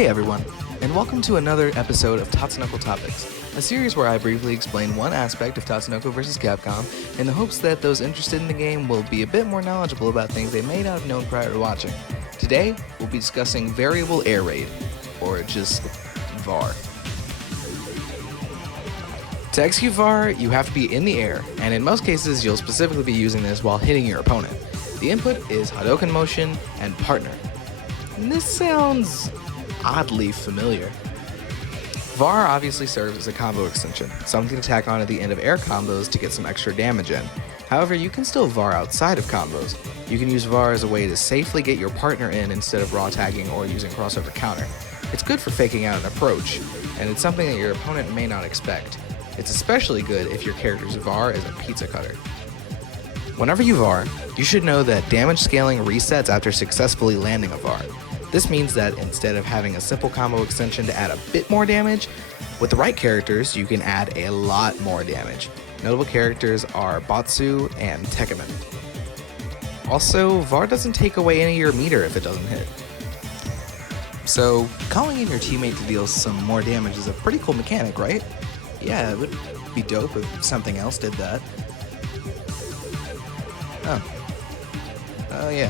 Hey everyone, and welcome to another episode of Tatsunical Topics, a series where I briefly explain one aspect of Tatsunoko vs. Capcom in the hopes that those interested in the game will be a bit more knowledgeable about things they may not have known prior to watching. Today, we'll be discussing Variable Air Raid, or just VAR. To execute VAR, you have to be in the air, and in most cases, you'll specifically be using this while hitting your opponent. The input is Hadouken motion and partner. And this sounds oddly familiar. VAR obviously serves as a combo extension, something to tack on at the end of air combos to get some extra damage in. However, you can still VAR outside of combos. You can use VAR as a way to safely get your partner in instead of raw tagging or using crossover counter. It's good for faking out an approach, and it's something that your opponent may not expect. It's especially good if your character's VAR is a pizza cutter. Whenever you VAR, you should know that damage scaling resets after successfully landing a VAR. This means that instead of having a simple combo extension to add a bit more damage, with the right characters, you can add a lot more damage. Notable characters are Batsu and Tekemen. Also, VAR doesn't take away any of your meter if it doesn't hit. So, calling in your teammate to deal some more damage is a pretty cool mechanic, right? Yeah, it would be dope if something else did that. Oh yeah.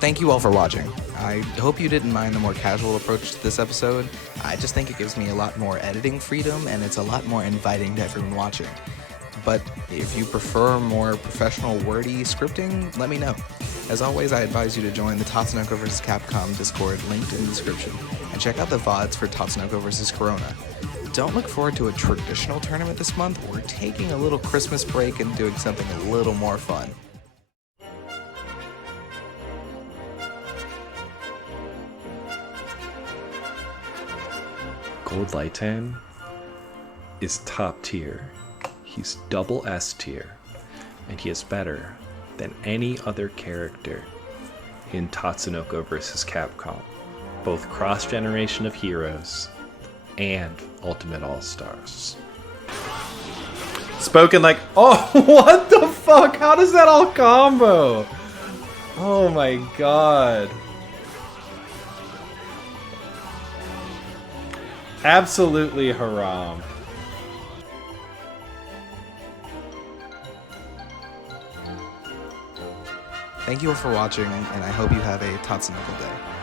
Thank you all for watching. I hope you didn't mind the more casual approach to this episode. I just think it gives me a lot more editing freedom and it's a lot more inviting to everyone watching. But if you prefer more professional wordy scripting, let me know. As always, I advise you to join the Tatsunoko vs. Capcom Discord linked in the description and check out the VODs for Tatsunoko vs. Corona. Don't look forward to a traditional tournament this month. We're taking a little Christmas break and doing something a little more fun. Gold Lightan is top tier. He's double S tier, and he is better than any other character in Tatsunoko vs. Capcom, both cross-generation of heroes and Ultimate All-Stars. Spoken like, oh, what the fuck? How does that all combo? Oh my god. Absolutely haram. Thank you all for watching, and I hope you have a Tatsunical day.